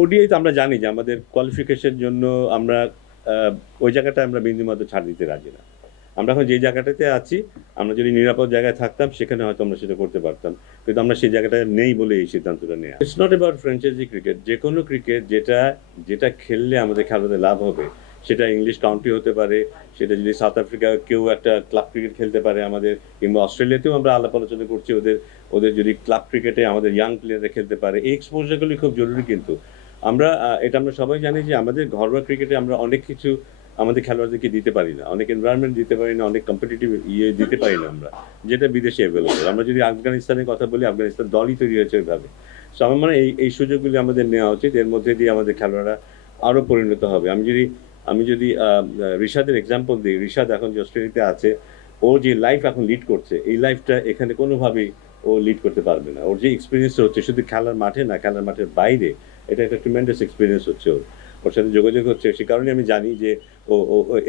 ODI তো আমরা জানি যে আমাদের কোয়ালিফিকেশন জন্য আমরা ওই জায়গাটায় আমরা বিন্দুমাত্র ছাড় দিতে রাজি না। আমরা এখন যে জায়গাটাতে আছি, আমরা যদি নিরাপদ জায়গায় থাকতাম সেখানে হয়তো আমরা সেটা করতে পারতাম, কিন্তু আমরা সেই জায়গাটায় নেই বলে এই সিদ্ধান্তটা নেওয়া। It's not about franchise cricket. যে কোনো ক্রিকেট যেটা যেটা খেললে আমাদের খেলাতে লাভ হবে, সেটা ইংলিশ কাউন্টি হতে পারে, সেটা যদি সাউথ আফ্রিকা কেউ একটা ক্লাব ক্রিকেট খেলতে পারে আমাদের, কিংবা অস্ট্রেলিয়াতেও আমরা আলাপ আলোচনা করছি, ওদের ওদের যদি ক্লাব ক্রিকেটে আমাদের ইয়াং প্লেয়াররা খেলতে পারে, এই এক্সপোজারগুলি খুব জরুরি। কিন্তু আমরা এটা আমরা সবাই জানি যে আমাদের ঘরোয়া ক্রিকেটে আমরা অনেক কিছু আমাদের খেলোয়াড়দেরকে দিতে পারি না, অনেক এনভায়রনমেন্ট দিতে পারি না, অনেক কম্পিটিটিভ দিতে পারি না আমরা, যেটা বিদেশে অ্যাভেলেবল। আমরা যদি আফগানিস্তানের কথা বলি, আফগানিস্তান দলই তৈরি হয়েছে ওইভাবে। সো আমার মানে এই সুযোগগুলি আমাদের নেওয়া উচিত, এর মধ্যে দিয়ে আমাদের খেলোয়াড়রা আরও পরিণত হবে। আমি যদি রিশাদের এক্সাম্পল দিই, রিশাদ এখন যে অস্ট্রেলিয়াতে আছে, ও যে লাইফ এখন লিড করছে, এই লাইফটা এখানে কোনোভাবেই ও লিড করতে পারবে না। ওর যে এক্সপিরিয়েন্স হচ্ছে শুধু খেলার মাঠে না, খেলার মাঠের বাইরে, এটা একটা ট্রিমেন্ডাস এক্সপিরিয়েন্স হচ্ছে ওর, ওর সাথে যোগাযোগ হচ্ছে। সে কারণে আমি জানি যে ও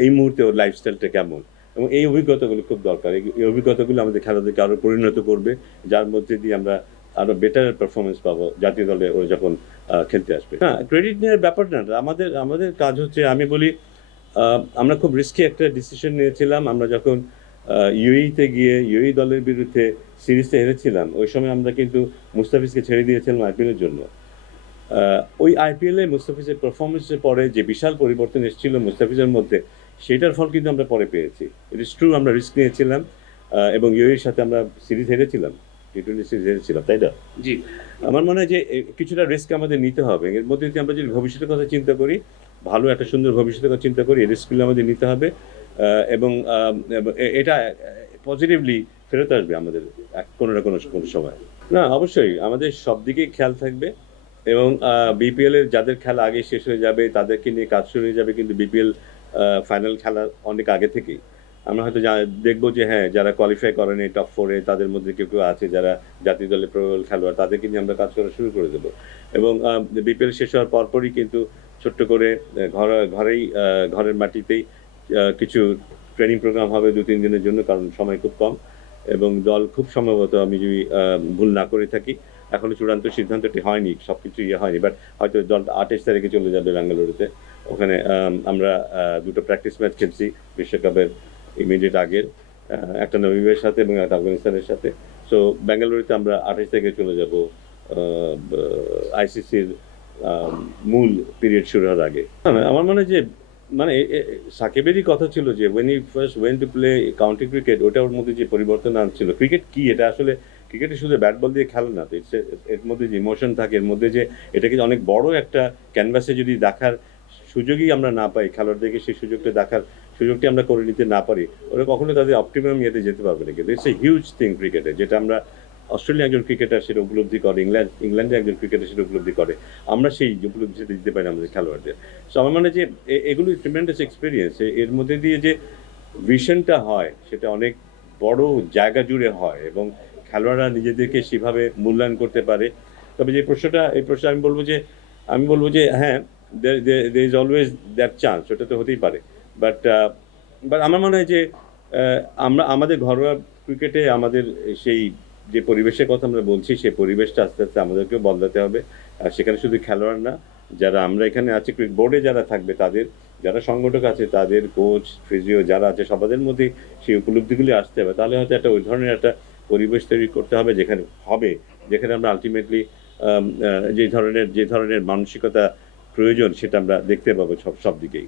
এই মুহূর্তে ওর লাইফস্টাইলটা কেমন, এবং এই অভিজ্ঞতাগুলো খুব দরকার। এই অভিজ্ঞতাগুলো আমাদের খেলাদেরকে আরও পরিণত করবে, যার মধ্যে দিয়ে আমরা আরো বেটার পারফরমেন্স পাবো জাতীয় দলে ও যখন খেলতে আসবে। হ্যাঁ, ক্রেডিট নেওয়ার ব্যাপার না, আমাদের আমাদের কাজ হচ্ছে, আমি বলি আমরা খুব রিস্কি একটা ডিসিশন নিয়েছিলাম। আমরা যখন ইউএইতে গিয়ে ইউএই দলের বিরুদ্ধে সিরিজটা হেরেছিলাম, ওই সময় আমরা কিন্তু মুস্তাফিজকে ছেড়ে দিয়েছিলাম আইপিএলের জন্য। ওই আইপিএলে মুস্তাফিজের পারফরমেন্সের পরে যে বিশাল পরিবর্তন এসেছিল মুস্তাফিজের মধ্যে, সেটার ফল কিন্তু আমরা পরে পেয়েছি। ইট ইস ট্রু, আমরা রিস্ক নিয়েছিলাম এবং ইউএইর সাথে আমরা সিরিজ হেরেছিলাম, টি-20 সিরিজ হেরেছিলাম, তাই না? জি। আমার মনে হয় যে কিছুটা রিস্ক আমাদের নিতে হবে। এর মধ্যে যদি আমরা যদি ভবিষ্যতের কথা চিন্তা করি, ভালো একটা সুন্দর ভবিষ্যতের কথা চিন্তা করি, এই রিস্কগুলো আমাদের নিতে হবে, এবং এটা পজিটিভলি ফেরত আসবে আমাদের কোনো না কোনো সময়। না, অবশ্যই আমাদের সব দিকেই খেয়াল থাকবে, এবং বিপিএল এর যাদের খেলা আগে শেষ হয়ে যাবে তাদেরকে নিয়ে কাজ শুরু হয়ে যাবে, কিন্তু বিপিএল ফাইনাল খেলা অনেক আগে থেকেই। আমরা হয়তো দেখবো যে হ্যাঁ, যারা কোয়ালিফাই করেনি টপ 4-এ, তাদের মধ্যে কেউ কেউ আছে যারা জাতীয় দলের প্রবল খেলোয়াড়, তাদেরকে নিয়ে আমরা কাজ করা শুরু করে দেবো। এবং বিপিএল শেষ হওয়ার পরপরই কিন্তু ছোট্ট করে ঘরের মাটিতেই কিছু ট্রেনিং প্রোগ্রাম হবে 2-3 দিনের জন্য, কারণ সময় খুব কম, এবং দল খুব সম্ভবত, আমি যদি ভুল না করে থাকি, এখনো চূড়ান্ত সিদ্ধান্তটি হয়নি, সবকিছু হয়নি, বাট হয়তো দল 28 তারিখে চলে যাবে বেঙ্গালুরুতে। ওখানে আমরা দুটো প্র্যাকটিস ম্যাচ খেলছি বিশ্বকাপের ইমিডিয়েট আগের, একটা নামিবিয়ার সাথে এবং একটা আফগানিস্তানের সাথে। সো বেঙ্গালুরুতে আমরা 28 তারিখে চলে যাব আইসিসির মূল পিরিয়ড শুরু হওয়ার আগে। আমার মনে হয় যে মানে সাকিবেরই কথা ছিল যে when he first went to play county cricket, ওটা ওর মধ্যে যে পরিবর্তন আনছিল। ক্রিকেট কি, এটা আসলে ক্রিকেটে শুধু ব্যাট বল দিয়ে খেলা না, তো এর মধ্যে যে ইমোশন থাকে, এর মধ্যে যে এটাকে অনেক বড় একটা ক্যানভাসে যদি দেখার সুযোগই আমরা না পাই, খেলোয়াড়দেরকে সেই সুযোগটি আমরা করে নিতে না পারি, ওরা কখনো তাদের অপটিমাম ইয়েতে যেতে পারবে না। কিন্তু ইটস এ হিউজ থিং ক্রিকেটে, যেটা আমরা অস্ট্রেলিয়া একজন ক্রিকেটার সেটা উপলব্ধি করে, ইংল্যান্ডে একজন ক্রিকেটার সেটা উপলব্ধি করে, আমরা সেই উপলব্ধিটা দিতে পারি না আমাদের খেলোয়াড়দের। সো আমার মানে যে এগুলো ট্রিমেন্ডাস এক্সপিরিয়েন্স, এর মধ্যে দিয়ে যে ভিশনটা হয় সেটা অনেক বড় জায়গা জুড়ে হয়, এবং খেলোয়াড়রা নিজেদেরকে সেভাবে মূল্যায়ন করতে পারে। তবে এই প্রশ্নটা আমি বলবো যে হ্যাঁ, there is always that chance, ওটা তো হতেই পারে। বাট আমার মনে হয় যে আমাদের ঘরোয়া ক্রিকেটে আমাদের সেই যে পরিবেশের কথা আমরা বলছি, সেই পরিবেশটা আস্তে আস্তে আমাদেরকেও বদলাতে হবে। আর সেখানে শুধু খেলোয়াড় না, যারা আমরা এখানে আছি, ক্রিকেট বোর্ডে যারা থাকবে, তাদের যারা সংগঠক আছে, তাদের কোচ, ফিজিও যারা আছে, সবাদের মধ্যে সেই উপলব্ধিগুলি আসতে হবে। তাহলে হয়তো ওই ধরনের একটা পরিবেশ তৈরি করতে হবে যেখানে আমরা আলটিমেটলি যে ধরনের মানসিকতা প্রয়োজন সেটা আমরা দেখতে পাবো সব দিকেই।